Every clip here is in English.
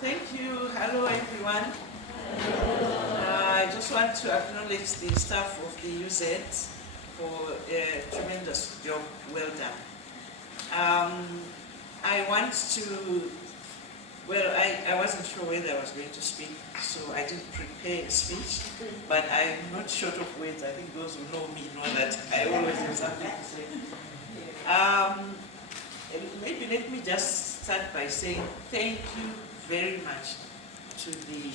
Thank you. Hello, everyone. I just want to acknowledge the staff of the UZ for a tremendous job well done. I want to, I wasn't sure whether I was going to speak, so I didn't prepare a speech, but I'm not short of words. I think those who know me know that I always have something to say. Maybe let me just start by saying thank you very much to the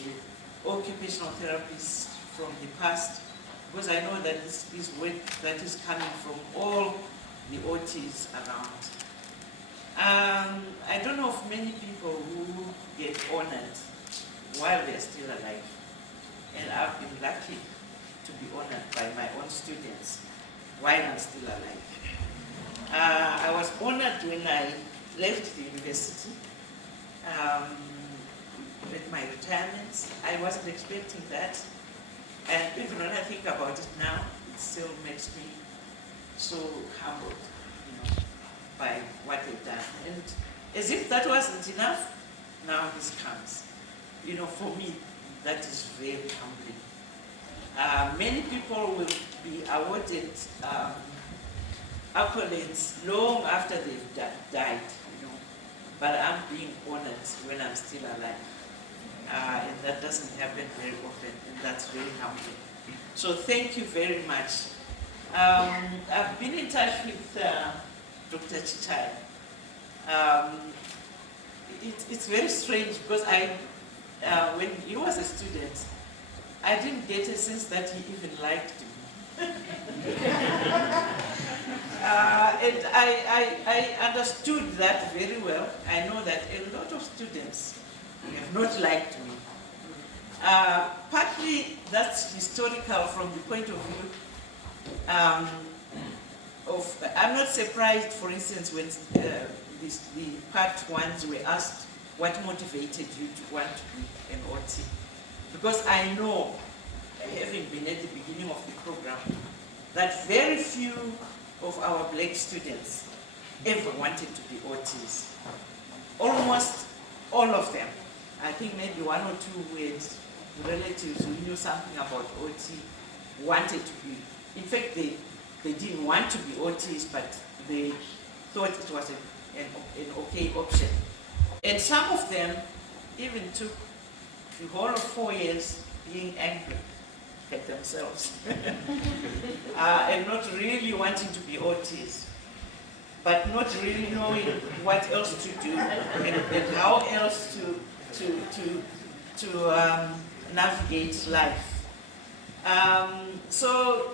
occupational therapists from the past, because I know that this is work that is coming from all the OTs around. I don't know of many people who get honored while they're still alive, and I've been lucky to be honored by my own students while I'm still alive. I was honored when I left the university. With my retirement, I wasn't expecting that, and even when I think about it now, it still makes me so humbled, by what they've done. And as if that wasn't enough, now this comes. For me, that is very humbling. Many people will be awarded accolades long after they've died, but I'm being honored when I'm still alive. And that doesn't happen very often, and that's very humbling. So thank you very much. I've been in touch with Dr. Chichai. It's very strange because when he was a student, I didn't get a sense that he even liked me. And I understood that very well. I know that a lot of students have not liked me. Partly that's historical from the point of view I'm not surprised, for instance, when the part ones were asked what motivated you to want to be an OT. Because I know, having been at the beginning of the program, that very few of our black students ever wanted to be OTs. Almost all of them. I think maybe one or two with relatives who knew something about OT wanted to be. In fact, they didn't want to be OTs, but they thought it was an okay option. And some of them even took the whole of 4 years being angry at themselves and not really wanting to be OTs, but not really knowing what else to do and how else to navigate life. So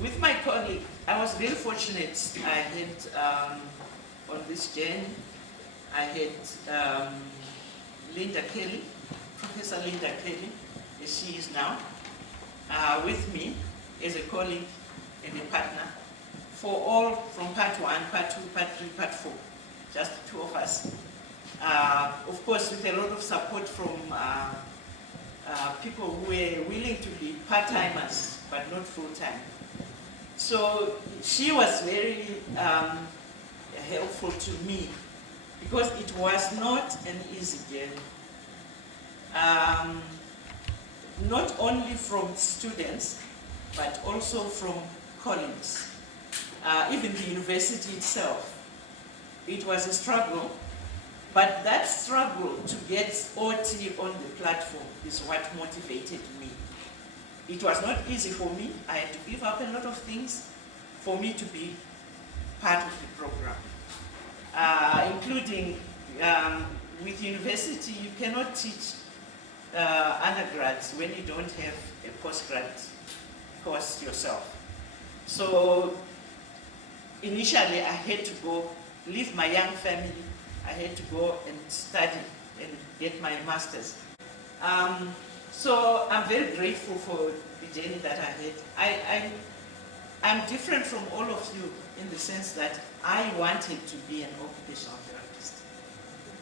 with my colleague, I was very fortunate. I had, on this journey, I had Linda Kelly, Professor Linda Kelly, as she is now, with me as a colleague and a partner for all from part 1, part 2, part 3, part 4, just the two of us. Of course, with a lot of support from people who were willing to be part-timers, but not full-time. So she was very helpful to me because it was not an easy journey. Not only from students, but also from colleagues. Even the university itself. It was a struggle, but that struggle to get OT on the platform is what motivated me. It was not easy for me. I had to give up a lot of things for me to be part of the program. Including with university, you cannot teach undergrads when you don't have a postgrad course yourself. So initially I had to go, leave my young family, I had to go and study and get my master's. So I'm very grateful for the journey that I had. I'm different from all of you in the sense that I wanted to be an occupational therapist.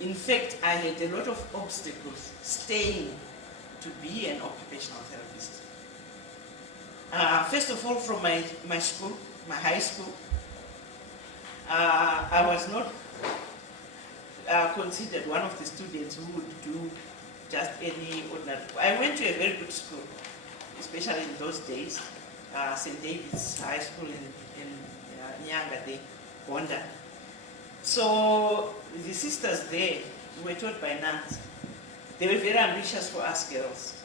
In fact, I had a lot of obstacles staying to be an occupational therapist. First of all, from my school, my high school, I was not considered one of the students who would do just any ordinary. I went to a very good school, especially in those days, St. David's High School in Nyanga, Honda. So the sisters there were taught by nuns. They were very ambitious for us girls.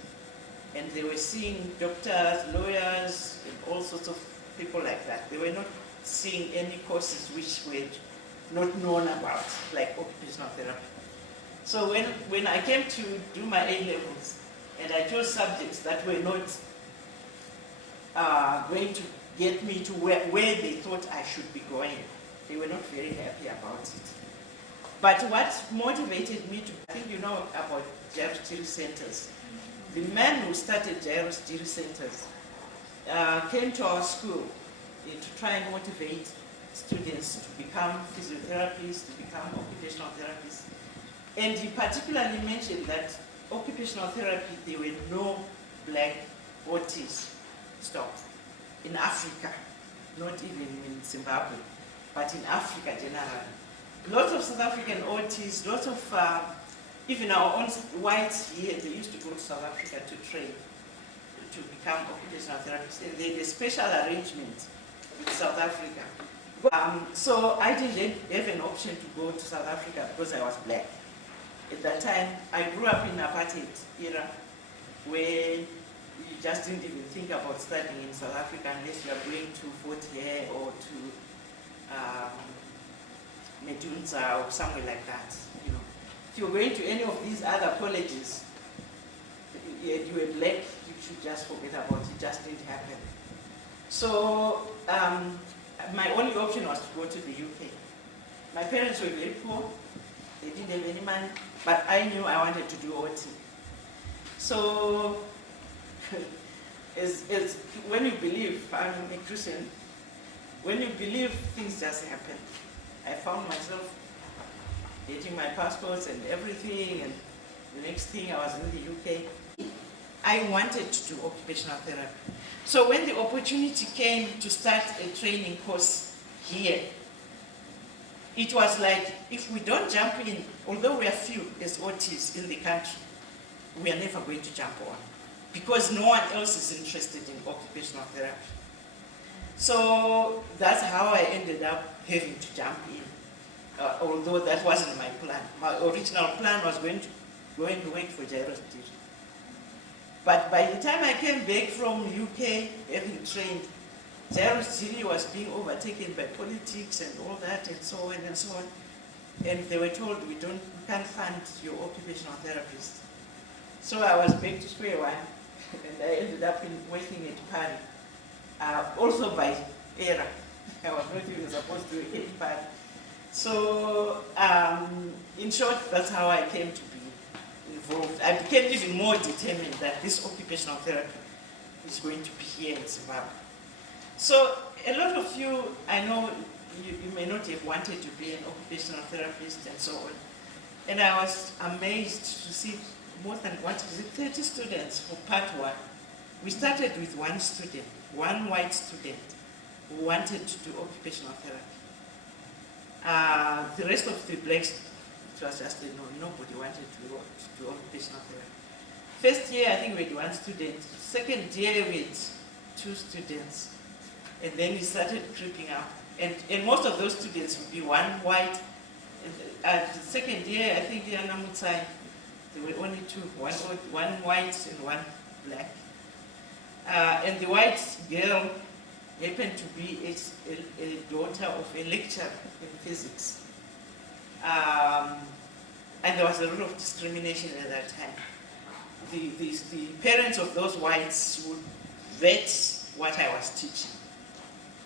And they were seeing doctors, lawyers, and all sorts of people like that. They were not seeing any courses which were not known about, like occupational therapy. So when I came to do my A-levels, and I chose subjects that were not going to get me to where they thought I should be going, they were not very happy about it. But what motivated me to, I think you know about Jairus centers. The man who started Jairus centers came to our school to try and motivate students to become physiotherapists, to become occupational therapists. And he particularly mentioned that occupational therapy, there were no black OTs stopped in Africa, not even in Zimbabwe, but in Africa generally. Lots of South African OTs, lots of, even our own whites here, they used to go to South Africa to train, to become occupational therapists. And they had a special arrangement with South Africa. So I didn't have an option to go to South Africa because I was black. At that time, I grew up in apartheid era, where you just didn't even think about studying in South Africa unless you are going to Fort Hare or to Medunza or somewhere like that. You know, if you're going to any of these other colleges, you were black, you should just forget about it. It just didn't happen. So my only option was to go to the UK. My parents were very poor. They didn't have any money, but I knew I wanted to do OT. So, when you believe, I'm a Christian, when you believe, things just happen. I found myself getting my passports and everything, and the next thing I was in the UK. I wanted to do occupational therapy. So when the opportunity came to start a training course here, it was like, if we don't jump in, although we are few as OTs in the country, we are never going to jump on, because no one else is interested in occupational therapy. So that's how I ended up having to jump in, although that wasn't my plan. My original plan was going to work for Jairus. But by the time I came back from UK, having trained, Jairus was being overtaken by politics and all that and so on and so on. And they were told, we can't fund your occupational therapist. So I was back to square one, and I ended up working at Paris, also by error. I was not even supposed to work at Paris. So in short, that's how I came to be involved. I became even more determined that this occupational therapy is going to be here in Zimbabwe. So a lot of you, I know you may not have wanted to be an occupational therapist and so on. And I was amazed to see more than 30 students for part one. We started with one student, one white student who wanted to do occupational therapy. The rest of the blacks, it was just nobody wanted to do occupational therapy. First year, I think we had one student. Second year, we had 2 students. And then we started creeping up. And most of those students would be one white. At the second year, I think there were only 2, one white and one black. And the white girl happened to be a daughter of a lecturer in physics. And there was a lot of discrimination at that time. The parents of those whites would vet what I was teaching,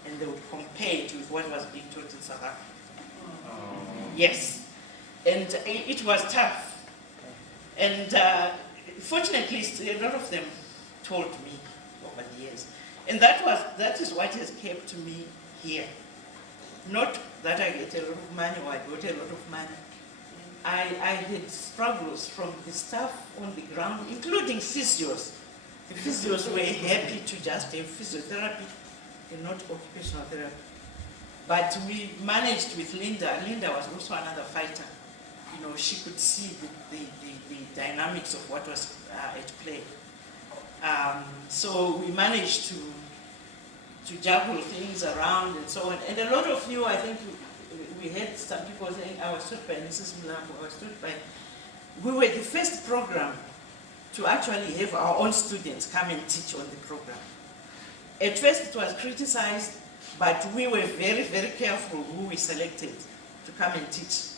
and they would compare it with what was being taught in South Africa. Yes, and it was tough. And fortunately, a lot of them told me over the years. And that is what has kept me here. Not that I get a lot of money or I got a lot of money. I had struggles from the staff on the ground, including physios. The physios were happy to just have physiotherapy and not occupational therapy. But we managed with Linda. Linda was also another fighter. she could see the dynamics of what was at play. So we managed to juggle things around and so on. And a lot of you, I think, we had some people saying, I was taught by Mrs Moyo, I was taught by... We were the first program to actually have our own students come and teach on the program. At first it was criticized, but we were very, very careful who we selected to come and teach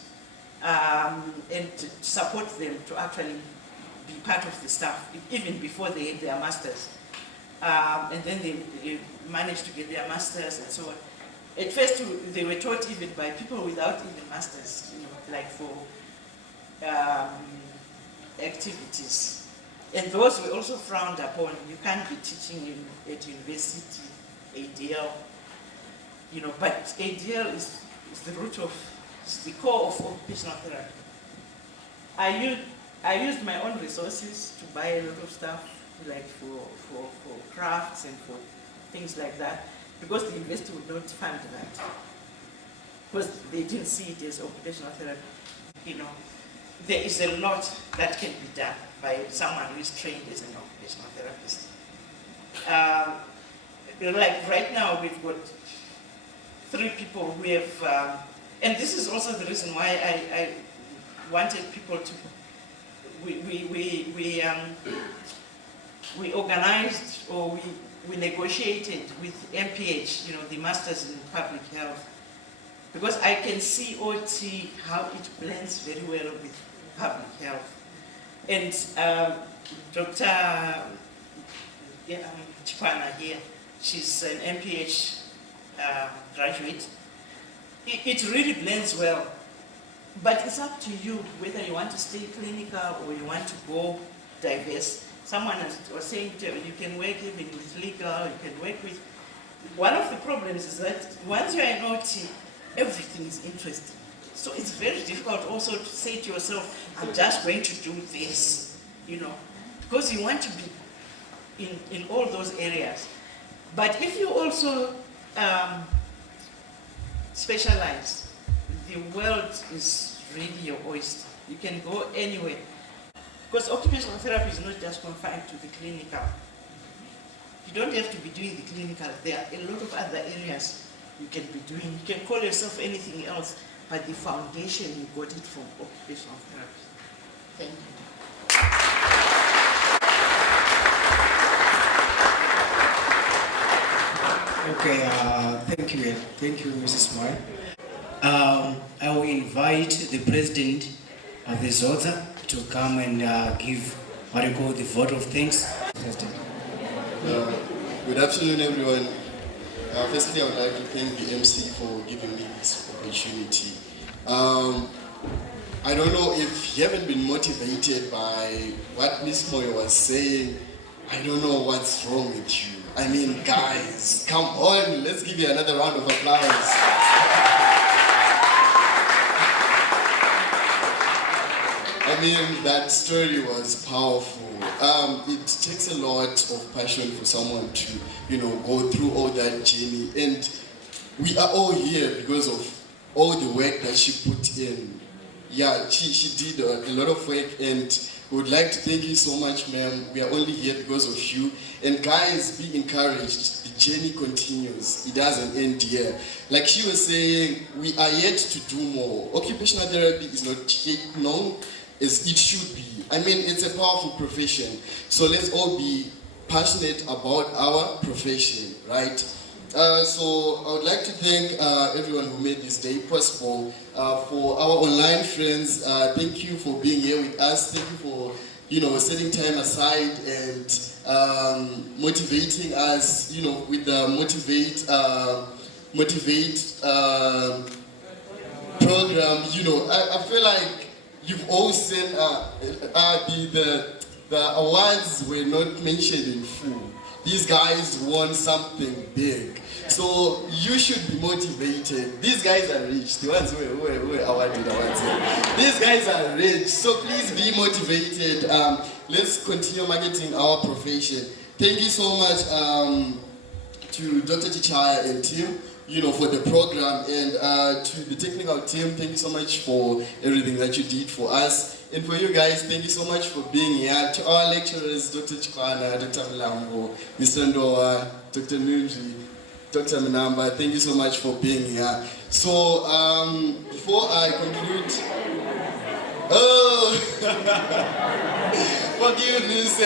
and to support them to actually be part of the staff, even before they had their masters. And then they managed to get their masters and so on. At first they were taught even by people without even masters, like for activities. And those were also frowned upon. You can't be teaching at university, ADL, but ADL is the root of, it's the core of occupational therapy. I used my own resources to buy a lot of stuff, like for crafts and for things like that, because the university would not fund that, because they didn't see it as occupational therapy. There is a lot that can be done by someone who is trained as an occupational therapist. Like right now, we've got 3 people who have, and this is also the reason why I wanted people to, we organized or we negotiated with MPH, the Masters in Public Health, because I can see OT, how it blends very well with public health. And Dr. Chipana here, she's an MPH graduate. It really blends well. But it's up to you whether you want to stay clinical or you want to go diverse. Someone was saying you can work even with legal, you can work with... One of the problems is that once you're in OT, everything is interesting. So it's very difficult also to say to yourself, I'm just going to do this, because you want to be in all those areas. But if you also specialize, the world is really your oyster. You can go anywhere. Because occupational therapy is not just confined to the clinical. You don't have to be doing the clinical. There are a lot of other areas you can be doing. You can call yourself anything else, but the foundation, you got it from occupational therapy. Thank you. Okay, thank you, Mrs. Moyo. I will invite the president of the ZOTA to come and give what you call the vote of thanks. President. Good afternoon, everyone. Firstly, I would like to thank the MC for giving me this opportunity. I don't know if you haven't been motivated by what Ms. Moyo was saying. I don't know what's wrong with you. I mean, guys, come on, let's give you another round of applause. I mean, that story was powerful. It takes a lot of passion for someone to, go through all that journey. And we are all here because of all the work that she put in. Yeah, she did a lot of work, and we would like to thank you so much, ma'am. We are only here because of you. And guys, be encouraged. The journey continues. It doesn't end here. Like she was saying, we are yet to do more. Occupational therapy is not yet known as it should be. I mean, it's a powerful profession. So let's all be passionate about our profession, right? So I would like to thank everyone who made this day possible. For our online friends, thank you for being here with us. Thank you for, setting time aside and motivating us, with the Motivate program. I feel like you've all seen the awards were not mentioned in full. These guys won something big. So you should be motivated. These guys are rich. The ones who were awarded awards. These guys are rich. So please be motivated. Let's continue marketing our profession. Thank you so much to Dr. Chichaya and team for the program, and to the technical team, thank you so much for everything that you did for us. And for you guys, thank you so much for being here. To our lecturers, Dr. Chikwana, Dr. Mlambo, Mr. Ndoa, Dr. Nunji, Dr. Minamba, thank you so much for being here. So, before I conclude, forgiveness,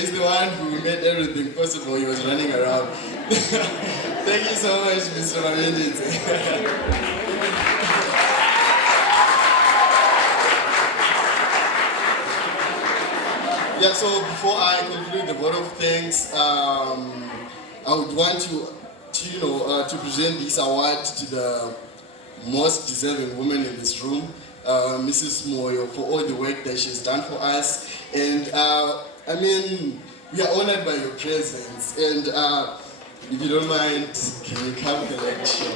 he's the one who made everything possible. He was running around. Thank you so much, Mr. Ramendit. Yeah, so before I conclude the vote of thanks, I would want to present this award to the most deserving woman in this room, Mrs. Moyo, for all the work that she's done for us. And we are honored by your presence. And if you don't mind, can you come to the lecture?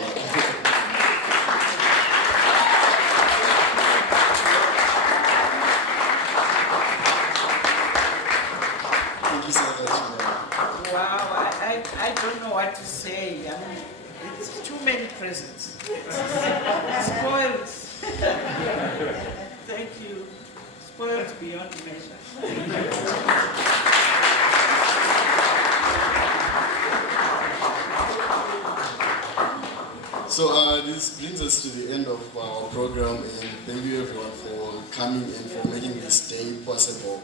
Wow, I don't know what to say. It's too many presents. Spoiled. Thank you. Spoiled beyond measure. So this brings us to the end of our program, and thank you everyone for coming and for making this day possible.